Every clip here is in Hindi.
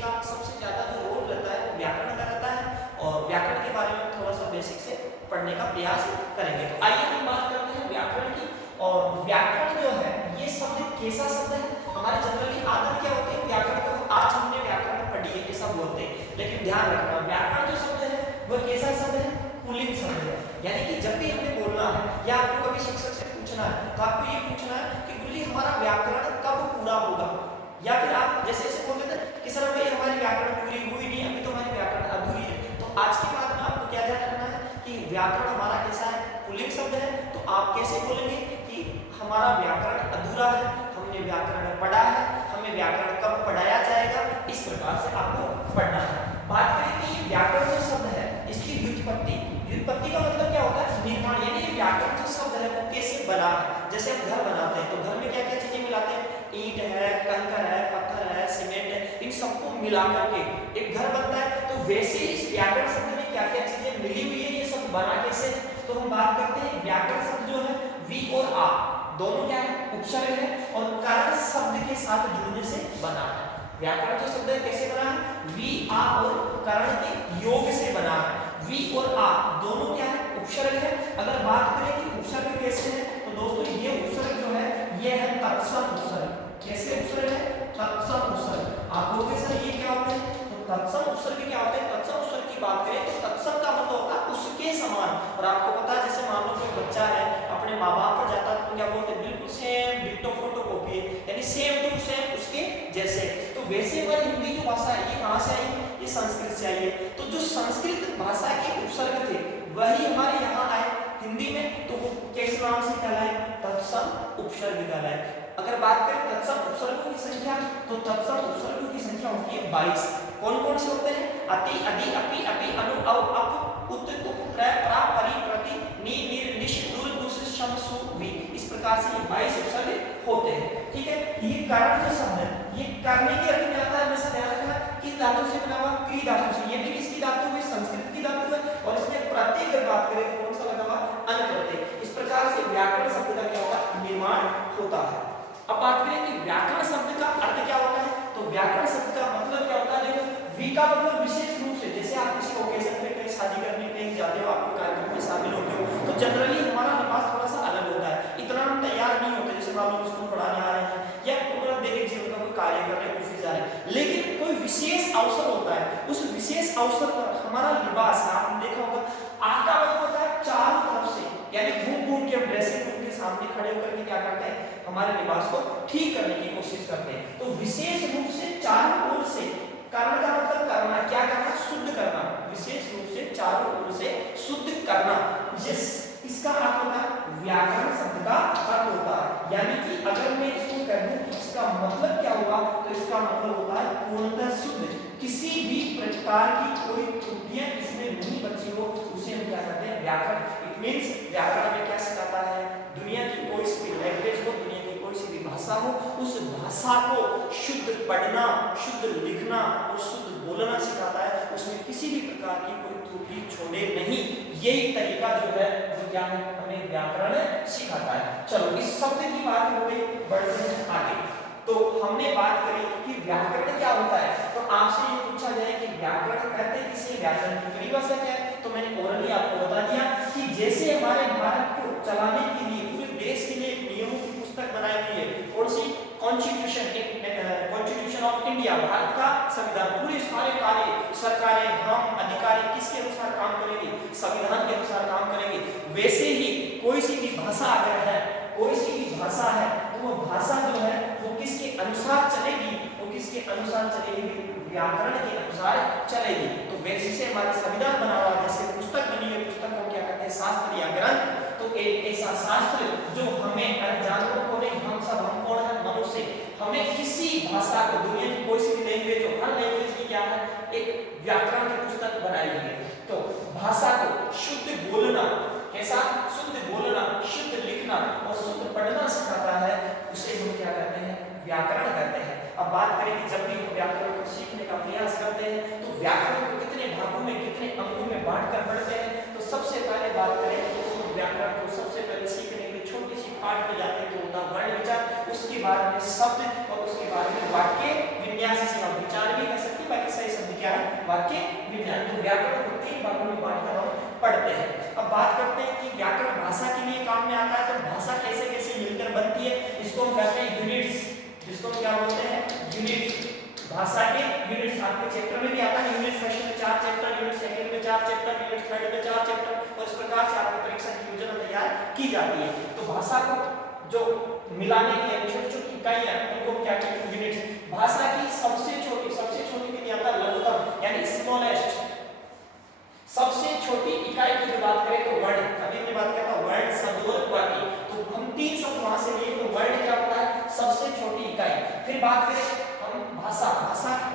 का सबसे ज़्यादा जो रोल रहता है वो व्याकरण का रहता है, और व्याकरण के बारे में थोड़ा सा बेसिक से पढ़ने का प्रयास करेंगे। तो आइए हम बात करते हैं व्याकरण की। और व्याकरण जो है ये शब्द कैसा शब्द है, हमारे जनरली आदत क्या होती है व्याकरण को, आज हमने व्याकरण पढ़ी है ऐसा बोलते हैं, लेकिन ध्यान रखना व्याकरण जो शब्द है वह कैसा शब्द है, पुल्लिंग शब्द है। यानी कि जब भी हमें बोलना है या आपको कभी शिक्षक से पूछना है तो आपको ये पूछना है कि गुरुजी हमारा व्याकरण कब पूरा होगा, या फिर आप जैसे ऐसे बोल देते हैं कि सर भाई हमारी व्याकरण पूरी हुई नहीं, अभी तो हमारी व्याकरण अधूरी है। तो आज के बाद में आपको क्या ध्यान रखना है कि व्याकरण हमारा कैसा है, पुल्लिंग शब्द है। तो आप कैसे बोलेंगे कि हमारा व्याकरण अधूरा है, हमने व्याकरण पढ़ा है, हमें व्याकरण कब पढ़ाया जाएगा, इस प्रकार से आपको पढ़ना है। बात करें कि व्याकरण जो शब्द है इसकी व्युत्पत्ति, व्युत्पत्ति का मतलब क्या होता है, निर्माण। यानी ये व्याकरण जो शब्द है वो कैसे बना है। जैसे हम घर बनाते हैं तो घर में क्या क्या चीजें मिलाते हैं, ईंट है, कंकर है, पत्थर है, सीमेंट है, इन सबको मिला करके एक घर बनता है। तो वैसे इस व्याकरण शब्द में क्या क्या चीजें मिली हुई है, ये सब बना कैसे। तो हम बात करते हैं व्याकरण शब्द जो है वी और आ दोनों क्या है, उपसर्ग है, और करण शब्द के साथ जुड़ने से बना है। व्याकरण जो शब्द है कैसे बना है, वी आ और करण के योग से बना है। वी और आ दोनों क्या है, उपसर्ग है। अगर बात करें कि उपसर्ग कैसे है, तो दोस्तों ये उपसर्ग जो है ये है तत्सम उपसर्ग। कैसे उपसर्ग है, तत्सम उपसर्ग। आप लोगों के सर ये क्या होते हैं, तो तत्सम उपसर्ग क्या होते हैं। तत्सम उपसर्ग की बात करें तो तत्सम का मतलब होता है उसके समान। और आपको पता है जैसे मान लो कोई बच्चा है अपने माँ बाप पर जाता है तो क्या बोलते हैं, बिल्कुल सेम डिट्टो फोटोकॉपी है, यानी सेम टू सेम उसके जैसे। तो वैसे हमारी हिंदी जो भाषा है ये कहाँ से आई, ये संस्कृत से आई है। तो जो संस्कृत भाषा के उपसर्ग थे वही हमारे यहाँ आए हिंदी में, तो वो किस नाम से कहलाए, तत्सम उपसर्ग कहलाए। अगर बात करें तत्सम उपसर्गों की संख्या, तो तत्सम उपसर्गों की संख्या होती है 22। कौन कौन से होते हैं, अति, अधि, अपि, अपि, अनु, अव, अप, उत, उप, प्र, प्रा, परि, प्रति, नि, निर, निश, दुर, दुस, शम, सु, वि। इस प्रकार से ये 22 उपसर्ग होते हैं। ठीक है, ये कारण जो शब्द है ये करने के अर्थ में आता है, हमेशा ध्यान रखना किस धातु से बना हुआ, क्री धातु से। ये भी किसकी धातु है, संस्कृत की धातु है। और इसमें प्रत्यय की बात करें तो कौन सा लगा हुआ, अन प्रत्यय। इस प्रकार से व्याकरण शब्द का क्या होता है, निर्माण होता है। अब बात करें कि व्याकरण शब्द का अर्थ क्या होता है, तो व्याकरण शब्द का मतलब क्या होता है, देखो वी का मतलब विशेष रूप से, जैसे आप किसी ओकेजन पे कहीं शादी करने कहीं जाते हो, आपको कार्यक्रम में शामिल होते हो, तो जनरली हमारा लिबास थोड़ा सा अलग होता है, इतना हम तैयार नहीं होते। जैसे मान लो स्कूल पढ़ाने आ रहे हैं या पूरा दैनिक जीवन का कोई कार्य कर रहे हैं, ऑफिस जा रहे हैं, लेकिन कोई विशेष अवसर होता है, उस विशेष अवसर पर हमारा लिबास, आपने देखा होगा आका होता है चारों तरफ से, यानी घूम घूम के हम ड्रेसिंग रूम के सामने खड़े होकर के क्या करते हैं, हमारे लिबास को ठीक करने की कोशिश करते हैं। तो विशेष रूप से चारों ओर से, कारण का मतलब करना, क्या करना, शुद्ध करना, विशेष रूप से चारों ओर से शुद्ध करना, जिस इसका अर्थ होता है व्याकरण शब्द का अर्थ होता है। यानी कि अगर मैं इसको कह दूं कि इसका मतलब क्या हुआ, तो इसका मतलब होता है पूर्णतः शुद्ध, किसी भी प्रकार की कोई त्रुटियां इसमें नहीं बची हो, उसे हम क्या कहते हैं, व्याकरण। इट मींस व्याकरण में क्या सिखाता है, दुनिया की कोई सी भी लैंग्वेज हो, दुनिया की कोई सी भी भाषा हो, उस भाषा को शुद्ध पढ़ना, शुद्ध लिखना और शुद्ध बोलना सिखाता है। उसमें किसी भी प्रकार की कोई त्रुटि छोड़े नहीं। यही तरीका जो है वो क्या है, हमें व्याकरण सिखाता है। चलो इस शब्द की बात हो गई, बढ़ते हैं आगे। तो हमने बात करी कि व्याकरण क्या होता है। तो आपसे ये पूछा जाए कि व्याकरण कहते हैं किसे, व्याकरण की परिभाषा क्या है, तो मैंने ओरली आपको बता दिया कि जैसे हमारे भारत को चलाने के लिए, पूरे देश के लिए एक नियमों की पुस्तक बनाई गई है, कौन सी, constitution, constitution of India, Bharat का संविधान। पूरे सारे कार्य सरकारें, हम अधिकारी किसके अनुसार काम करेंगे, संविधान के अनुसार काम करेंगे। वैसे ही कोई सी भी भाषा अगर है, कोई सी भी भाषा है, तो वो भाषा जो है वो किसके अनुसार चलेगी, वो किसके अनुसार चलेगी, व्याकरण के अनुसार चलेगी। तो वैसे से हमारा संविधान बना हुआ, जैसे पुस्तक बनी है, पुस्तक को क्या कहते हैं, शास्त्र या ग्रंथ। तो एक ऐसा शास्त्र जो हमें जानवरों को नहीं, हम सब, हम कौन है, मनुष्य, हमें किसी भाषा को, दुनिया की कोई सी भी लैंग्वेज हो, हर लैंग्वेज की क्या है, एक व्याकरण की पुस्तक बनाई गई है। तो भाषा को शुद्ध बोलना, कैसा, शुद्ध बोलना, शुद्ध लिखना और शुद्ध पढ़ना सिखाता है, उसे हम क्या कहते हैं, व्याकरण कहते हैं। अब बात करें कि जब भी हम व्याकरण को सीखने का प्रयास करते हैं तो व्याकरण को कितने भागों में, कितने अंगों में बांटकर पढ़ते हैं। तो सबसे पहले बात करें तो व्याकरण को सबसे पहले सीखने के लिए छोटी सी पाठ में जाते हैं, तो होता है वर्ण विचार, उसके बाद में शब्द और उसके बाद में वाक्य विन्यास, से हम विचार भी कर सकते हैं, वाक्य विज्ञान। तो व्याकरण को 3 भागों में बांटकर हम पढ़ते हैं। अब बात करते हैं कि व्याकरण भाषा के लिए काम में आता है, तो भाषा कैसे कैसे मिलकर बनती है, इसको हम कहते हैं यूनिट्स, जिसको हम क्या बोलते हैं, यूनिट्स। भाषा के यूनिट्स आपके चैप्टर में भी आता है, यूनिट फर्स्ट में 4 चैप्टर, यूनिट सेकंड में 4 चैप्टर, यूनिट थर्ड में 4 चैप्टर, और इस प्रकार से आपकी परीक्षा की योजना तैयार की जाती है। तो भाषा को जो मिलाने के लिए छोटी छोटी इकाइयां, उनको क्या कहते हैं, यूनिट्स। भाषा की सबसे छोटी के लिए आता है लघुत्तम यानी स्मॉलेस्ट। सबसे छोटी इकाई की जो बात करें तो वर्ड, अभी हमने बात किया था वर्ड, शब्द और वाक्य, तो हम 3 शब्द वहां से लिए, तो वर्ड क्या होता है, सबसे छोटी इकाई। फिर बात करें हम भाषा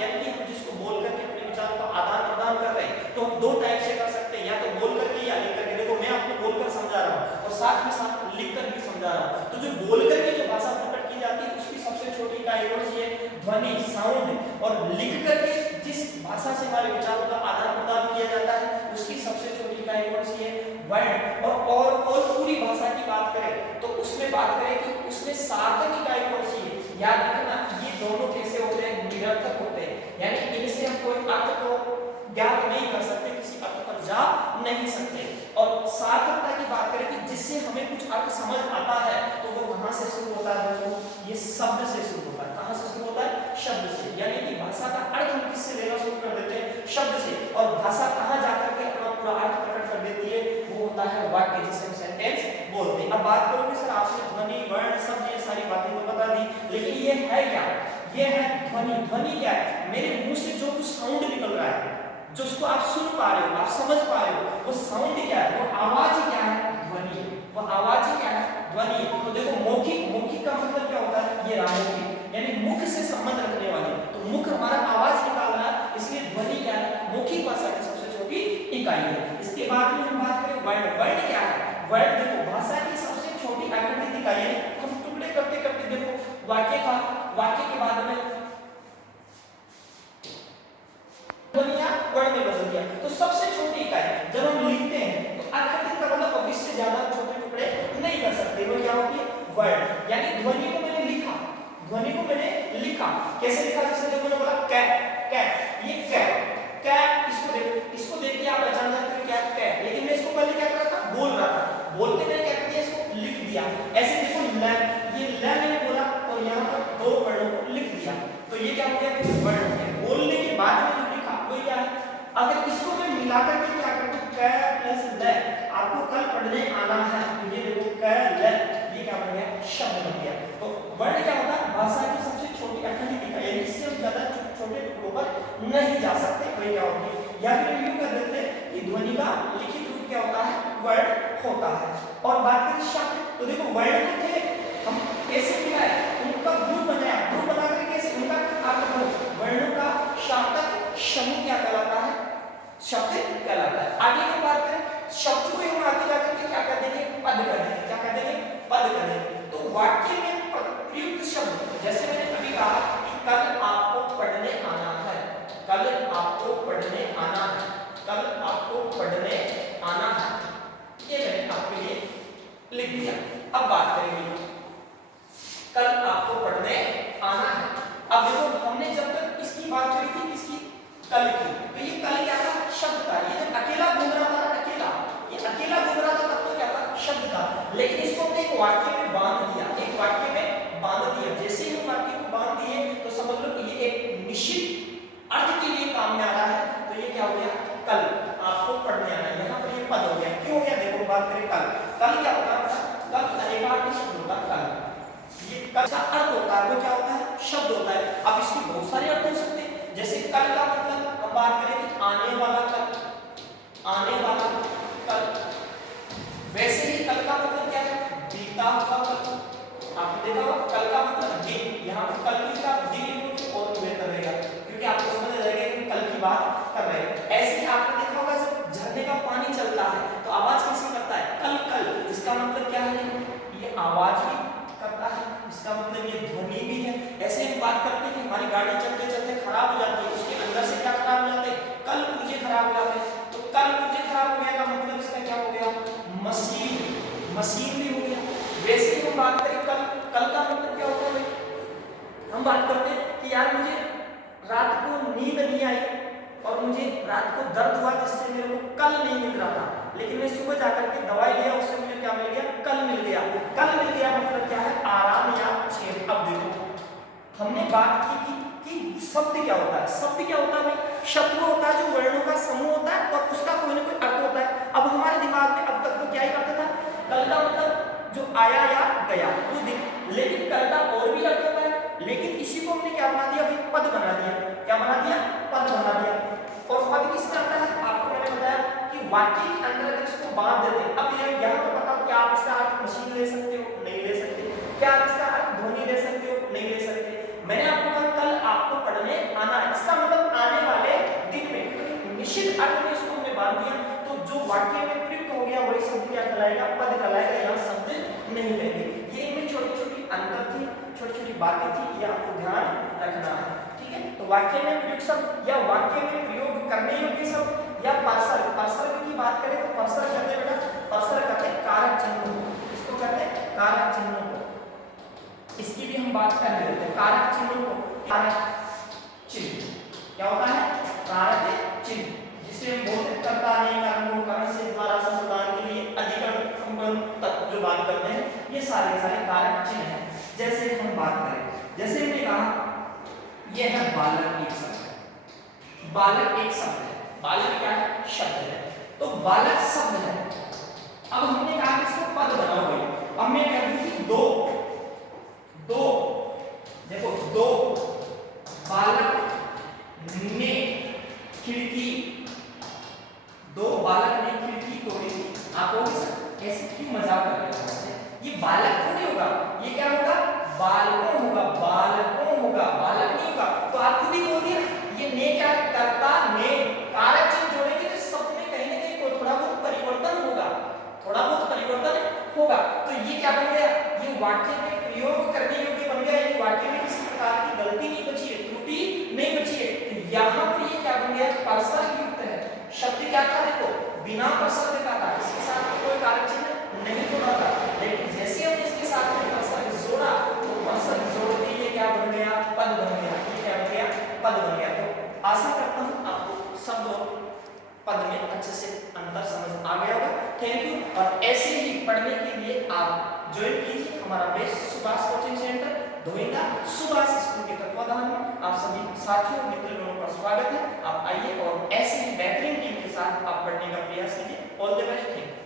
यानी कि हम जिसको बोल करके अपने विचारों का आदान प्रदान कर रहे हैं, तो हम 2 टाइप से कर सकते हैं, या तो बोल करके या लिख करके। देखो मैं आपको बोलकर समझा रहा हूँ और साथ में साथ लिख कर भी समझा रहा हूँ। तो जो बोल करके जो भाषा प्रकट की जाती है उसकी सबसे छोटी इकाई कौन सी है, ध्वनि, साउंड। और लिख करके जिस भाषा से हमारे विचारों का आदान प्रदान किया जाता है उसकी सबसे छोटी इकाई कौन सी है, वर्ड। और पूरी भाषा की बात करें तो उसमें बात करें कि उसमें सार्थक इकाई कौन सी है। याद रखना ये दोनों कैसे होते हैं, निरर्थक होते हैं, यानी इनसे हम कोई अर्थ को ज्ञात नहीं कर सकते, किसी अर्थ पर जा नहीं सकते। और सार्थकता की बात करें कि जिससे हमें कुछ अर्थ समझ आता है, तो वो कहां से शुरू होता है दोस्तों, ये शब्द से शुरू होता है। कहां से शुरू होता है, शब्द से। यानी कि भाषा का अर्थ हम किससे लेना शुरू कर देते हैं, शब्द से। और भाषा कहां जाकर के अपना पूरा अर्थ प्रकट कर देती है, वो होता है वाक्य, जिसे हम सेंटेंस बोलते हैं। अब बात करोगे सर आपने ध्वनि, वर्ण, शब्द, ये सारी बातें तो बता दी, लेकिन ये है क्या, ये है ध्वनि। ध्वनि क्या है, मेरे मुंह से जो कुछ साउंड निकल रहा है, जो उसको आप सुन पा रहे हो, आप समझ पा रहे हो, वो साउंड क्या है, वो आवाज क्या है, ध्वनि। वो आवाज क्या है, ध्वनि। तो देखो मौखिक का मतलब क्या होता है, ये रहा मौखिक, यानी मुख से संबंध रखने वाली। तो मुख हमारा आवाज निकाल रहा है, इसलिए ध्वनि क्या है, मौखिक भाषा की सबसे छोटी इकाई है। इसके बाद में हम बात करें वर्ड। वर्ड क्या है, वर्ड देखो भाषा की सबसे छोटी आकृतिक इकाई है। हम टुकड़े करते करते देखो वाक्य के बाद में ध्वनिया वर्ड में बदल दिया। तो सबसे छोटी इकाई जब हम लिखते हैं तो आकृतिक का मतलब अब इससे ज्यादा छोटे टुकड़े नहीं कर सकते, वो क्या होती है, वर्ड। यानी ध्वनि को मैंने लिखा, ध्वनि को मैंने लिखा, कैसे लिखा, जैसे देखो मैंने बोला कैट, कैट, ये कैट, कैट, इसको देख के आप पहचान सकते हो क्या, कैट। लेकिन मैं इसको पहले क्या कर रहा था, बोल रहा था, बोलते मैंने क्या कर दिया, इसको लिख दिया। ऐसे देखो ल, ये ल मैंने बोला और यहाँ पर 2 वर्डों को लिख दिया, तो ये क्या हो गया, वर्ड हो गया। बोलने के बाद में जो लिखा वो क्या है। अगर इसको मैं मिलाकर के क्या करता हूँ, क प्लस ल, आपको कल पढ़ने आना है, तो ये देखो क ल, ये क्या बन गया, शब्द बन गया। तो वर्ड क्या होता है, भाषा की सबसे छोटी आकृतिक इकाई है, इससे हम ज्यादा छोटे टुकड़ों पर नहीं जा सकते, वही क्या होगी। या फिर रिव्यू कर देते हैं कि ध्वनि का लिखित रूप क्या होता है, वर्ड होता है। और बात करें शब्द, तो देखो वर्ड तो थे, हम कैसे मिलाए, उनका ग्रुप बनाया, ग्रुप बनाकर कैसे उनका अर्थ हो, वर्णों का शाब्दिक समूह क्या कहलाता है, शब्द कहलाता है। आगे की बात करें, शब्द को हम आगे जाकर के क्या कर देंगे, पद कर देंगे, क्या कर देंगे, पद कर देंगे। तो वाक्य में प्रयुक्त शब्द, जैसे मैंने अभी कहा कि कल आपको पढ़ने आना है, कल आपको पढ़ने आना है, कल आपको पढ़ने आना है, ये मैंने आपके लिए लिख दिया। अब बात करेंगे कल आपको पढ़ने आना है। अब देखो हमने जब तक इसकी बात करी थी, किसकी, कल की, तो ये कल क्या था, शब्द था। ये जब अकेला घूम रहा था, ये अकेला घूम रहा था, तब तो क्या था, शब्द था। लेकिन इसको हमने एक वाक्य में बांध दिया, एक वाक्य में बांध दिया। जैसे ही हम वाक्य को बांध दिए तो समझ लो कि ये एक निश्चित अर्थ के लिए काम में आ रहा है। तो ये क्या हो गया, कल आपको पढ़ने आना है, यहाँ पर ये पद हो गया। क्यों हो गया, देखो बात करें कल, कल क्या होता है, कल अनेकार्थ शब्द होता है, कल ये कल का अर्थ होता है, वो क्या होता है, शब्द होता है। अब इसके बहुत सारे अर्थ हो सकते हैं, जैसे कल का मतलब हम बात करें कि आने वाला कल, आने वाला कल। वैसे ही कल का मतलब क्या है, बीता हुआ कल। आपने देखा होगा कल का मतलब दिन, यहाँ पर कल की जगह दिन लिखोगे और बेहतर रहेगा, क्योंकि आपको समझ आ जाएगा कि कल की बात कर रहे हैं। ऐसे ही आपने देखा होगा जब झरने का पानी चलता है तो आवाज कैसी करता है, कल कल। इसका मतलब क्या है, ये आवाज भी करता है, इसका मतलब ये ध्वनि भी है। ऐसे हम बात करते हैं कि हमारी गाड़ी चलते चलते खराब हो जाती है, उसके अंदर से क्या खराब हो जाते हैं, कल पुर्जे खराब हो जाते हैं। तो कल पुर्जे खराब हो गया का मतलब इसका क्या हो गया, मशीन भी हो गया। वैसे ही हम बात करें कल का मतलब क्या होता है, हम बात करते हैं कि यार मुझे रात को नींद नहीं आई और मुझे रात को दर्द हुआ जिससे मेरे को कल नहीं मिल रहा था, लेकिन मैं सुबह जाकर के दवाई लिया, उससे मुझे क्या मिल गया, कल मिल गया। कल मिल गया मतलब क्या है, आराम या छेद। अब देखो हमने बात की कि शब्द क्या होता है। शब्द क्या होता है भाई, शब्द वो होता है जो वर्णों का समूह होता है और उसका कोई ना कोई अर्थ होता है। अब हमारे दिमाग में अब तक तो क्या ही करता था, कल का मतलब जो आया या गया वो दिन, लेकिन कल का और भी अर्थ होता है, लेकिन इसी को हमने क्या बना दिया भाई, पद बना दिया। क्या बना दिया, पद बना दिया। और पद किसमें आता है, आपको मैंने बताया कि वाक्य के अंदर अगर इसको बांध देते हैं। अब ये यहाँ तो बताओ क्या आप इसका अर्थ मशीन ले सकते हो, नहीं ले सकते। क्या आप इसका अर्थ ध्वनि ले सकते हो, नहीं ले सकते। मैंने आपको कहा कल आपको पढ़ने आना है, इसका मतलब आने वाले दिन में, तो निश्चित अर्थ में इसको हमने बांध दिया, तो जो वाक्य में प्रयुक्त हो गया वही शब्द क्या कहलाएगा, पद कहलाएगा, यहाँ शब्द नहीं कहेंगे। ये इनमें छोटी छोटी अंतर थी, छोटी छोटी बातें थी, ये आपको ध्यान रखना है, ठीक है। तो वाक्य में प्रयुक्त शब्द या वाक्य में प्रयोग करने योग्य शब्द या परसर्ग, परसर्ग की बात करें तो परसर्ग कहते हैं बेटा, परसर्ग कहते हैं कारक चिन्हों को, इसको कहते हैं कारक चिन्हों को। इसकी भी हम बात कर रहे थे, कारक चिन्हों को। कारक चिन्ह क्या होता है, कारक चिन्ह, जिसे हम बोलते हैं कर्ता ने कर्म को कर्ण से द्वारा संप्रदान के लिए अधिकरण संबंध तक जो बात करते हैं, ये सारे कारक चिन्ह हैं। जैसे हम बात करें, जैसे हमने कहा यह है बालक, एक शब्द है, बालक एक शब्द है, बालक क्या है, शब्द है, तो बालक शब्द है। अब हमने कहा कि इसको पद बनाओ भाई, अब मैं कह दूं कि दो, देखो दो बालक ने खिड़की, दो बालक ने खिड़की तोड़ी। आप ऐसे क्यों मजाक कर रहे हो, ये बालक थोड़ी होगा, ये क्या होगा, बालकों होगा, बालकों होगा, बालक नहीं होगा। तो आप खुद ही बोल दिया, ये ने क्या है, कर्ता ने, कारक चिन्ह जोड़ेंगे तो शब्द में कहीं ना कहीं कोई थोड़ा बहुत परिवर्तन होगा, थोड़ा बहुत परिवर्तन होगा। तो ये क्या बन गया, ये वाक्य में प्रयोग करने योग्य बन गया, ये वाक्य में किसी प्रकार की गलती नहीं बची है, त्रुटि नहीं बची है। तो यहाँ पर ये क्या बन गया, परसर्ग युक्त है। शब्द क्या था, देखो बिना परसर्ग का था, इसके साथ में कोई कारक चिन्ह नहीं जोड़ा था, लेकिन जैसे हमने इसके साथ में परसर्ग जोड़ा तो परसर्ग जोड़ते ही ये क्या बन गया, पद बन गया। ये क्या बन गया, पद बन गया। तो आशा करता हूँ आपको शब्द पद में अच्छे से अंतर समझ आ गया होगा। Thank you. और ऐसे ही पढ़ने के लिए आप ज्वाइन कीजिए हमारा best Subhash coaching centre Dhoinda, Subhash school के तत्वाधान में। आप सभी साथियों मित्रों का स्वागत है, आप आइए और ऐसे ही बेहतरीन टीम के साथ आप पढ़ने का प्रयास कीजिए। All the best.